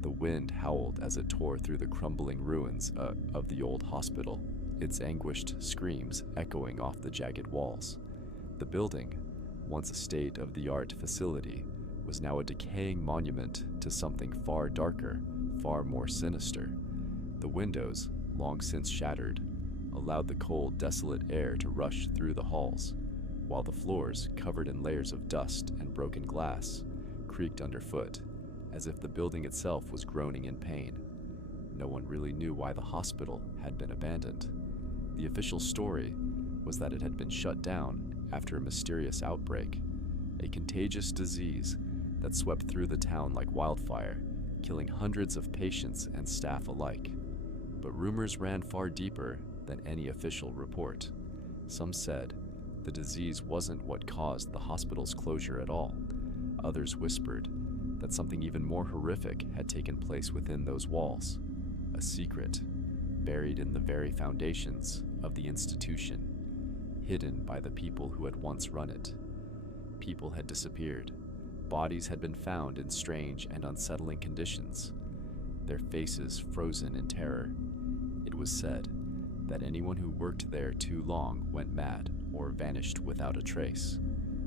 The wind howled as it tore through the crumbling ruins of the old hospital, its anguished screams echoing off the jagged walls. The building, once a state-of-the-art facility, was now a decaying monument to something far darker, far more sinister. The windows, long since shattered, allowed the cold, desolate air to rush through the halls, while the floors, covered in layers of dust and broken glass, creaked underfoot, as if the building itself was groaning in pain. No one really knew why the hospital had been abandoned. The official story was that it had been shut down after a mysterious outbreak, a contagious disease that swept through the town like wildfire, killing hundreds of patients and staff alike. But rumors ran far deeper than any official report. Some said the disease wasn't what caused the hospital's closure at all. Others whispered that something even more horrific had taken place within those walls, a secret buried in the very foundations of the institution, hidden by the people who had once run it. People had disappeared. Bodies had been found in strange and unsettling conditions, their faces frozen in terror. It was said that anyone who worked there too long went mad or vanished without a trace.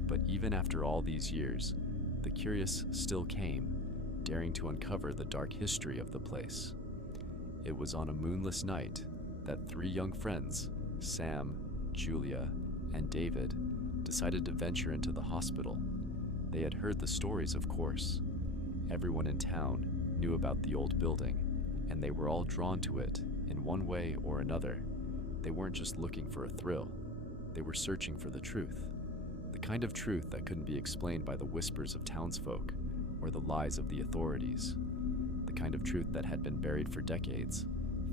But even after all these years, the curious still came, daring to uncover the dark history of the place. It was on a moonless night that three young friends, Sam, Julia, and David, decided to venture into the hospital. They had heard the stories, of course. Everyone in town knew about the old building, and they were all drawn to it in one way or another. They weren't just looking for a thrill. They were searching for the truth. The kind of truth that couldn't be explained by the whispers of townsfolk or the lies of the authorities. The kind of truth that had been buried for decades,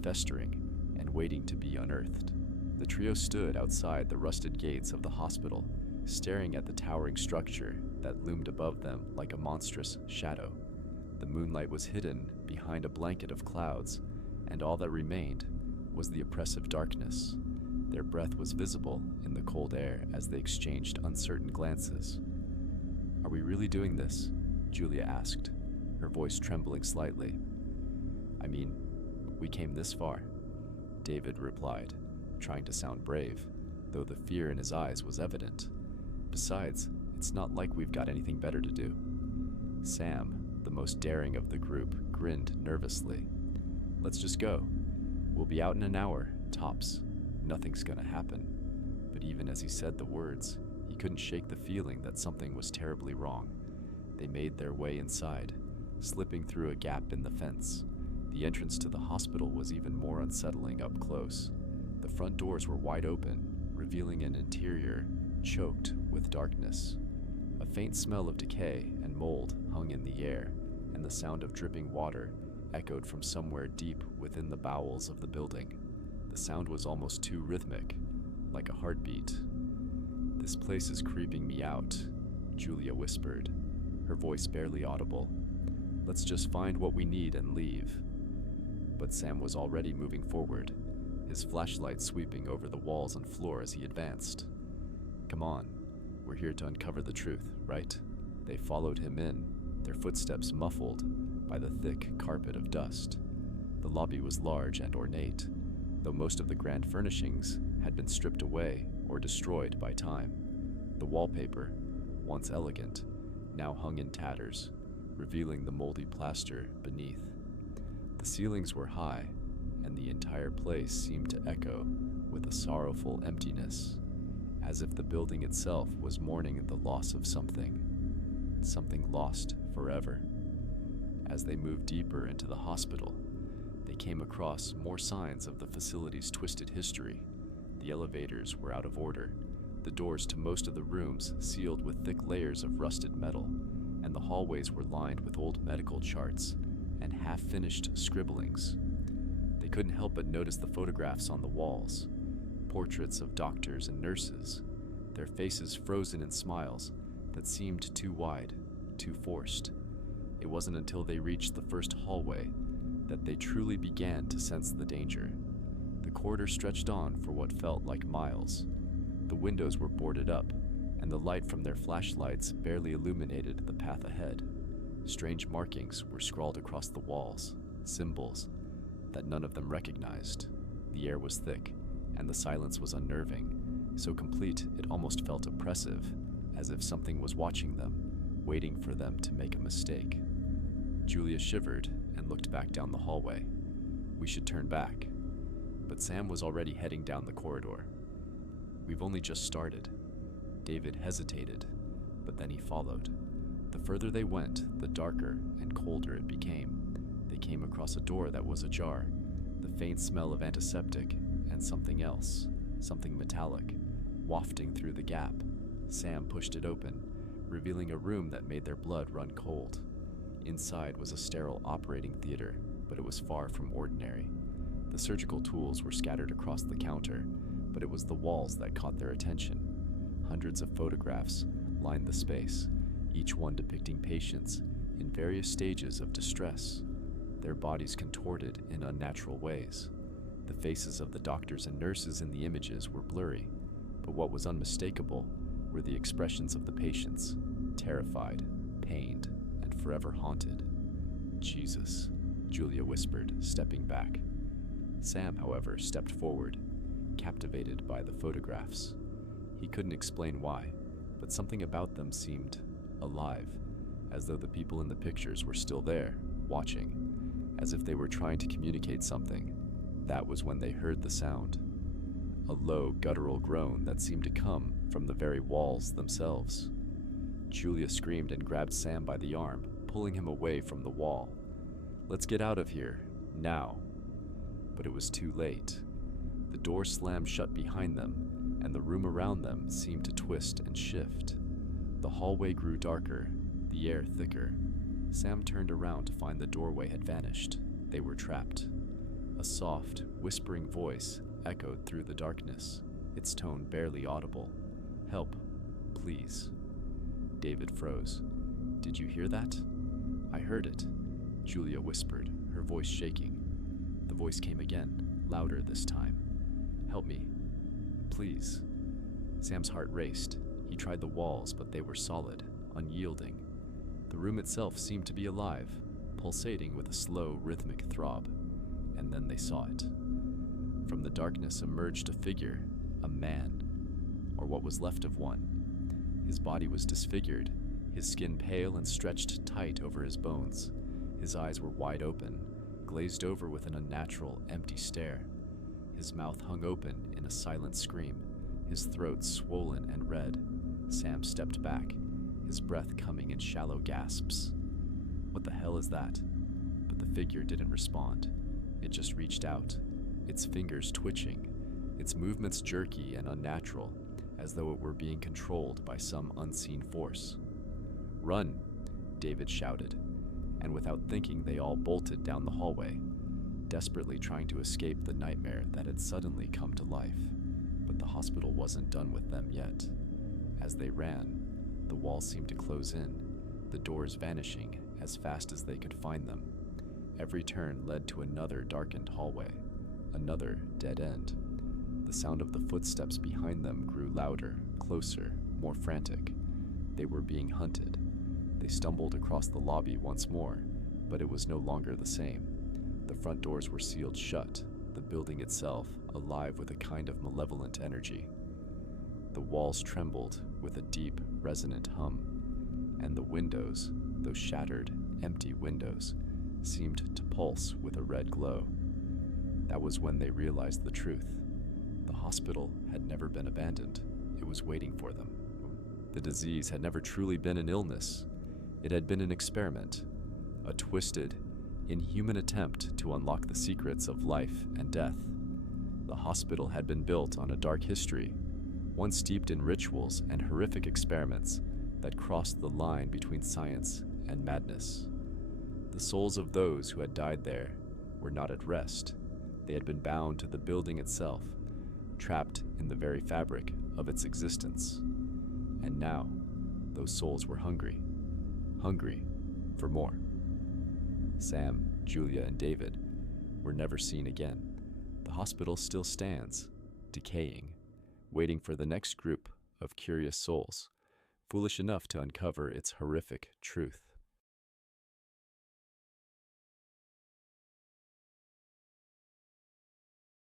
festering and waiting to be unearthed. The trio stood outside the rusted gates of the hospital, staring at the towering structure that loomed above them like a monstrous shadow. The moonlight was hidden behind a blanket of clouds, and all that remained was the oppressive darkness. Their breath was visible in the cold air as they exchanged uncertain glances. "Are we really doing this?" Julia asked, her voice trembling slightly. "I mean, we came this far," David replied, trying to sound brave, though the fear in his eyes was evident. "Besides, it's not like we've got anything better to do." Sam, the most daring of the group, grinned nervously. "Let's just go. We'll be out in an hour, tops. Nothing's gonna happen." But even as he said the words, he couldn't shake the feeling that something was terribly wrong. They made their way inside, slipping through a gap in the fence. The entrance to the hospital was even more unsettling up close. The front doors were wide open, revealing an interior choked with darkness. A faint smell of decay and mold hung in the air, and the sound of dripping water echoed from somewhere deep within the bowels of the building. The sound was almost too rhythmic, like a heartbeat. "This place is creeping me out," Julia whispered, her voice barely audible. "Let's just find what we need and leave." But Sam was already moving forward, his flashlight sweeping over the walls and floor as he advanced. "Come on, we're here to uncover the truth, right?" They followed him in, their footsteps muffled by the thick carpet of dust. The lobby was large and ornate, though most of the grand furnishings had been stripped away or destroyed by time. The wallpaper, once elegant, now hung in tatters, revealing the moldy plaster beneath. The ceilings were high, and the entire place seemed to echo with a sorrowful emptiness, as if the building itself was mourning the loss of something lost forever. As they moved deeper into the hospital, they came across more signs of the facility's twisted history. The elevators were out of order, the doors to most of the rooms sealed with thick layers of rusted metal, and the hallways were lined with old medical charts and half-finished scribblings. They couldn't help but notice the photographs on the walls, portraits of doctors and nurses, their faces frozen in smiles that seemed too wide, too forced. It wasn't until they reached the first hallway that they truly began to sense the danger. The corridor stretched on for what felt like miles. The windows were boarded up, and the light from their flashlights barely illuminated the path ahead. Strange markings were scrawled across the walls, symbols that none of them recognized. The air was thick, and the silence was unnerving, so complete it almost felt oppressive, as if something was watching them, waiting for them to make a mistake. Julia shivered and looked back down the hallway. We should turn back. But Sam was already heading down the corridor. We've only just started. David hesitated, but then he followed. The further they went, the darker and colder it became. They came across a door that was ajar, the faint smell of antiseptic and something else, something metallic, wafting through the gap. Sam pushed it open, revealing a room that made their blood run cold. Inside was a sterile operating theater, but it was far from ordinary. The surgical tools were scattered across the counter, but it was the walls that caught their attention. Hundreds of photographs lined the space, each one depicting patients in various stages of distress, their bodies contorted in unnatural ways. The faces of the doctors and nurses in the images were blurry, but what was unmistakable were the expressions of the patients, terrified, pained, and forever haunted. Jesus, Julia whispered, stepping back. Sam, however, stepped forward, captivated by the photographs. He couldn't explain why, but something about them seemed alive, as though the people in the pictures were still there, watching, as if they were trying to communicate something. That was when they heard the sound. A low, guttural groan that seemed to come from the very walls themselves. Julia screamed and grabbed Sam by the arm, pulling him away from the wall. "Let's get out of here, now." But it was too late. The door slammed shut behind them, and the room around them seemed to twist and shift. The hallway grew darker, the air thicker. Sam turned around to find the doorway had vanished. They were trapped. A soft, whispering voice echoed through the darkness, its tone barely audible. "Help, please." David froze. "Did you hear that?" "I heard it," Julia whispered, her voice shaking. The voice came again, louder this time. "Help me, please." Sam's heart raced. He tried the walls, but they were solid, unyielding. The room itself seemed to be alive, pulsating with a slow, rhythmic throb. And then they saw it. From the darkness emerged a figure, a man, or what was left of one. His body was disfigured, his skin pale and stretched tight over his bones. His eyes were wide open, glazed over with an unnatural, empty stare. His mouth hung open in a silent scream, his throat swollen and red. Sam stepped back, his breath coming in shallow gasps. "What the hell is that?" But the figure didn't respond. It just reached out, its fingers twitching, its movements jerky and unnatural, as though it were being controlled by some unseen force. "Run!" David shouted, and without thinking they all bolted down the hallway, desperately trying to escape the nightmare that had suddenly come to life. But the hospital wasn't done with them yet. As they ran, the walls seemed to close in, the doors vanishing as fast as they could find them. Every turn led to another darkened hallway, another dead end. The sound of the footsteps behind them grew louder, closer, more frantic. They were being hunted. They stumbled across the lobby once more, but it was no longer the same. The front doors were sealed shut, the building itself alive with a kind of malevolent energy. The walls trembled with a deep, resonant hum, and the windows, those shattered, empty windows, seemed to pulse with a red glow. That was when they realized the truth. The hospital had never been abandoned. It was waiting for them. The disease had never truly been an illness. It had been an experiment, a twisted, inhuman attempt to unlock the secrets of life and death. The hospital had been built on a dark history, one steeped in rituals and horrific experiments that crossed the line between science and madness. The souls of those who had died there were not at rest. They had been bound to the building itself, trapped in the very fabric of its existence. And now, those souls were hungry for more. Sam, Julia, and David were never seen again. The hospital still stands, decaying, waiting for the next group of curious souls, foolish enough to uncover its horrific truth.